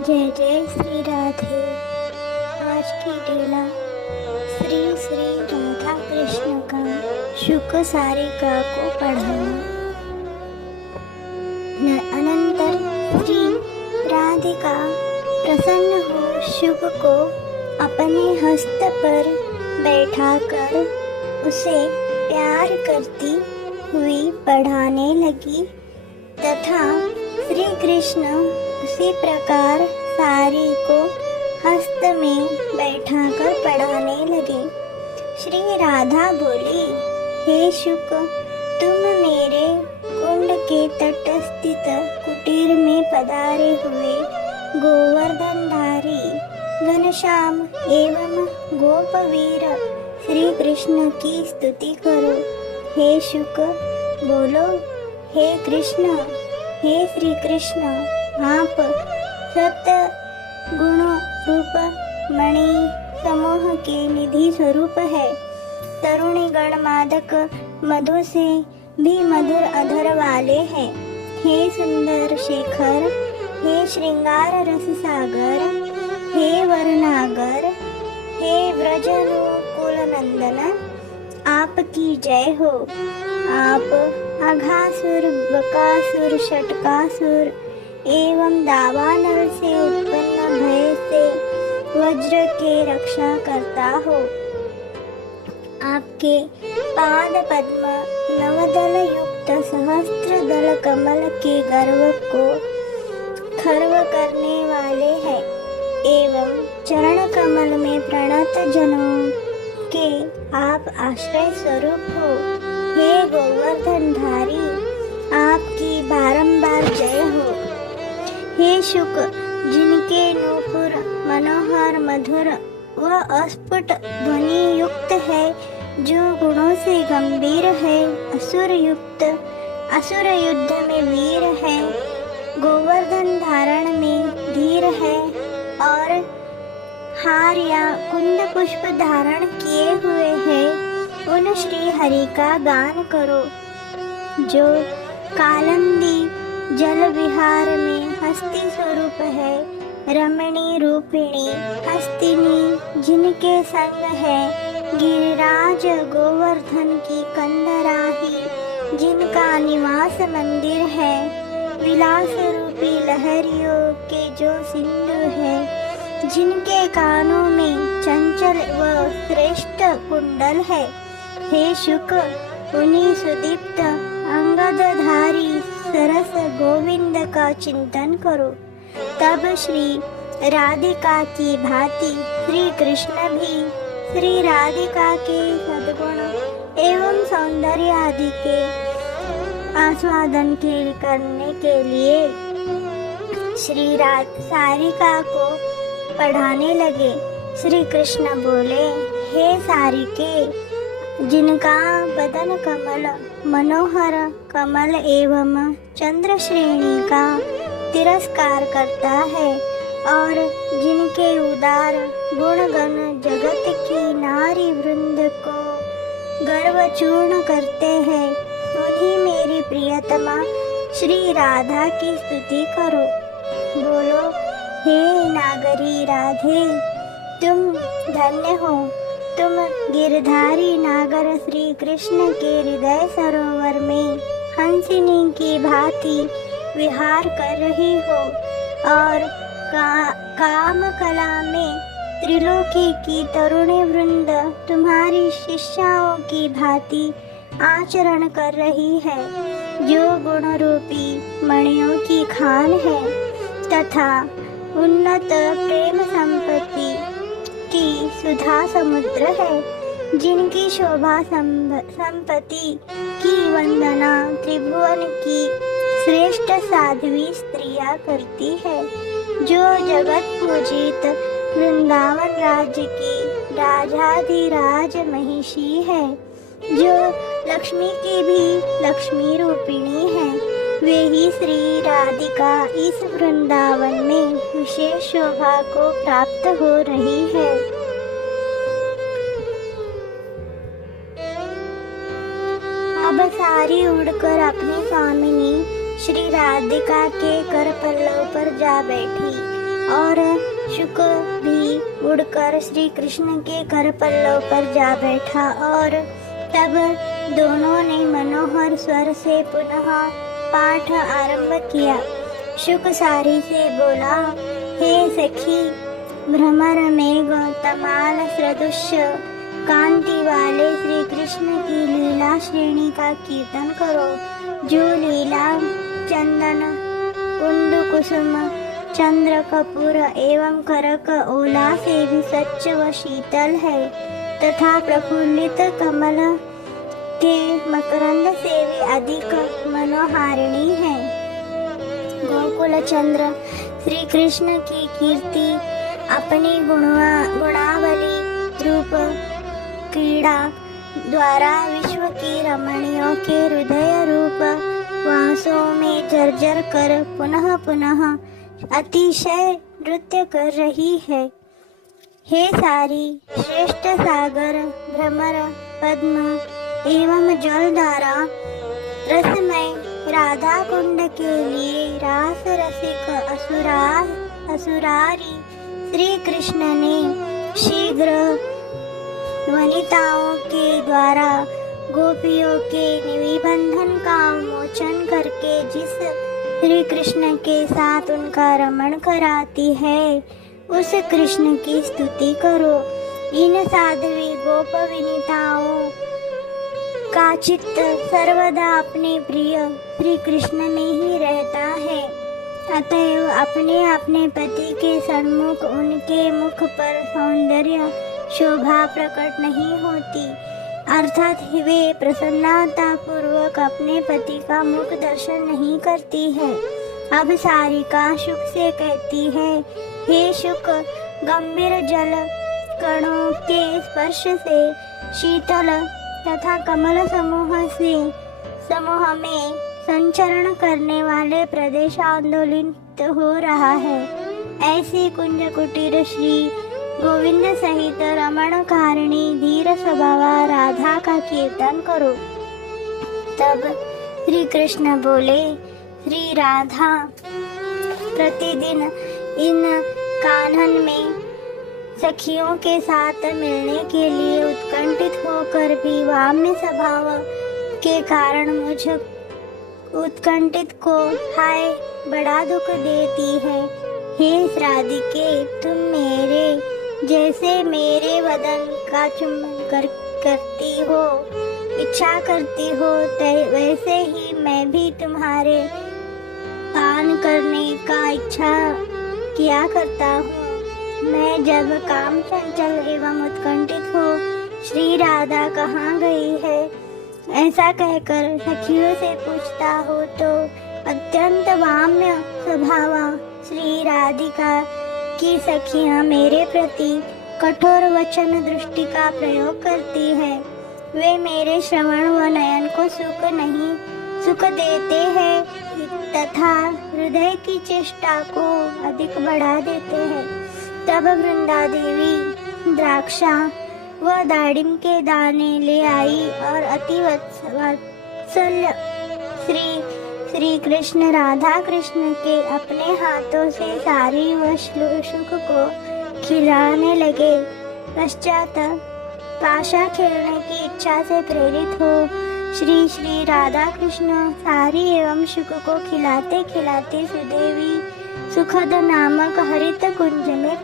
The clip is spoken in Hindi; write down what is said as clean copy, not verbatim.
जय जय श्री राधे। आज की लीला श्री श्री राधा कृष्ण का शुक सारिका को पढ़ाना। अनंतर श्री राधिका प्रसन्न हो शुक को अपने हस्त पर बैठाकर उसे प्यार करती हुई पढ़ाने लगी तथा श्री कृष्ण उसी प्रकार सारी को हस्त में बैठाकर पढ़ाने लगे। श्री राधा बोली, हे शुक, तुम मेरे कुंड के तट स्थित कुटीर में पधारे हुए गोवर्धनधारी घनश्याम एवं गोपवीर श्री कृष्ण की स्तुति करो। हे शुक, बोलो, हे कृष्ण, हे श्री कृष्ण, आप सप्त गुण रूप मणि समूह के निधि स्वरूप है। तरुणी गण मादक मधु से भी मधुर अधर वाले हैं। हे सुंदर शेखर, हे श्रृंगार रस सागर, हे वरनागर, हे व्रजनुकुल नंदन, आपकी जय हो। आप अघासुर, बकासुर, षटकासुर एवं दावानल से उत्पन्न भय से वज्र के रक्षा करता हो। आपके पाद पद्म नवदल युक्त सहस्त्र दल कमल के गर्व को खर्व करने वाले हैं एवं चरण कमल में प्रणत जनों के आप आश्रय स्वरूप हो। हे गोवर्धनधारी, आपकी बारंबार जय हो। हे शुक, जिनके नूपुर मनोहर मधुर व अस्फुट ध्वनि युक्त है, जो गुणों से गंभीर है, असुर युद्ध में वीर है, गोवर्धन धारण में धीर है और हार या कुंद पुष्प धारण किए हुए है, उन श्री हरि का गान करो। जो कालंदी जल विहार में हस्ती स्वरूप है, रमणी रूपिणी हस्तिनी जिनके संग है, गिरिराज गोवर्धन की कंदराही जिनका निवास मंदिर है, विलास रूपी लहरियों के जो सिंधु है, जिनके कानों में चंचल व श्रेष्ठ कुंडल है। हे शुक, उन्हीं सुदीप्त अंगदधारी सरस गोविंद का चिंतन करो। तब श्री राधिका की भांति श्री कृष्ण भी श्री राधिका के सद्गुण एवं सौंदर्य आदि के आस्वादन करने के लिए श्री सारिका को पढ़ाने लगे। श्री कृष्ण बोले, हे सारिके, जिनका बदन कमल मनोहर कमल एवं चंद्र श्रेणी का तिरस्कार करता है और जिनके उदार गुणगण जगत की नारी वृंद को गर्व चूर्ण करते हैं, उन्हीं मेरी प्रियतमा श्री राधा की स्तुति करो। बोलो, हे नागरी राधे, तुम धन्य हो। तुम गिरधारी नागर श्री कृष्ण के हृदय सरोवर में हंसिनी की भांति विहार कर रही हो और काम कला में त्रिलोकी की तरुणी वृंद तुम्हारी शिष्याओं की भांति आचरण कर रही है, जो गुण रूपी मणियों की खान है तथा उन्नत प्रेम संपत्ति की सुधा समुद्र है, जिनकी शोभा संपत्ति की वंदना त्रिभुवन की श्रेष्ठ साध्वी स्त्रियां करती है, जो जगत पूजित वृंदावन राज्य की राजाधिराज महिषी है, जो लक्ष्मी की भी लक्ष्मी रूपिणी है। वे ही श्री राधिका इस वृंदावन में विशेष शोभा को प्राप्त हो रही है। अब सारी उड़कर अपनी स्वामिनी श्री राधिका के कर पल्लव पर जा बैठी और शुक भी उड़कर श्री कृष्ण के कर पल्लव पर जा बैठा और तब दोनों ने मनोहर स्वर से पुनः पाठ आरंभ किया। शुक सारी से बोला, हे सखी, भ्रमर मेघ तमाल सदृश्य कांति वाले श्री कृष्ण की लीला श्रेणी का कीर्तन करो, जो लीला चंदन कुंड कुसुम चंद्र कपूर एवं करक ओला से भी स्वच्छ व शीतल है तथा प्रफुल्लित कमल के मकरंद से भी अधिक मनोहारिणी है। गोकुल चंद्र श्री कृष्ण की कीर्ति अपनी गुणावली रूप क्रीड़ा द्वारा विश्व की रमणियों के हृदय रूप वासों में जर्जर कर पुनः पुनः अतिशय नृत्य कर रही है। हे सारी श्रेष्ठ सागर भ्रमर पद्म एवं जलधारा रसमय राधा कुंड के लिए रास रसिक असुरारी श्री कृष्ण ने शीघ्र वनिताओं के द्वारा गोपियों के निबंधन का मोचन करके जिस श्री कृष्ण के साथ उनका रमण कराती है, उस कृष्ण की स्तुति करो। इन साध्वी गोप विनीताओं का चित्त सर्वदा अपने प्रिय श्री कृष्ण में ही रहता है, अतएव अपने पति के सन्मुख उनके मुख पर सौंदर्य शोभा प्रकट नहीं होती, अर्थात वे प्रसन्नता पूर्वक अपने पति का मुख दर्शन नहीं करती है। अब सारिका शुक से कहती है, हे शुक, गंभीर जल कणों के स्पर्श से शीतल तथा कमल समूह में संचरण करने वाले प्रदेश आंदोलित हो रहा है। ऐसी कुंज कुटीर श्री गोविंद सहित रमणकारिणी धीर स्वभावा राधा का कीर्तन करो। तब श्री कृष्ण बोले, श्री राधा प्रतिदिन इन कानन में सखियों के साथ मिलने के लिए उत्कंठित होकर भी वाम्य स्वभाव के कारण मुझ उत्कंठित को हाय बड़ा दुख देती है। हे राधिके, तुम मेरे जैसे मेरे वदन का चुंबन करती हो, इच्छा करती हो, वैसे ही मैं भी तुम्हारे पान करने का इच्छा किया करता हूँ। मैं जब काम चंचल एवं उत्कंठित हो, श्री राधा कहाँ गई है, ऐसा कहकर सखियों से पूछता हो तो अत्यंत वाम्य स्वभावा श्री राधिका की सखियां मेरे प्रति कठोर वचन दृष्टि का प्रयोग करती है। वे मेरे श्रवण व नयन को सुख देते हैं तथा हृदय की चेष्टा को अधिक बढ़ा देते हैं। तब वृंदा देवी द्राक्षा व दाड़िम के दाने ले आई और अति वात्सल्य श्री कृष्ण राधा कृष्ण के अपने हाथों से सारी व शुक को खिलाने लगे। पश्चात पाशा खेलने की इच्छा से प्रेरित हो श्री राधा कृष्ण सारी एवं शुक को खिलाते खिलाते सुदेवी सुखद नामक हरित कुंज में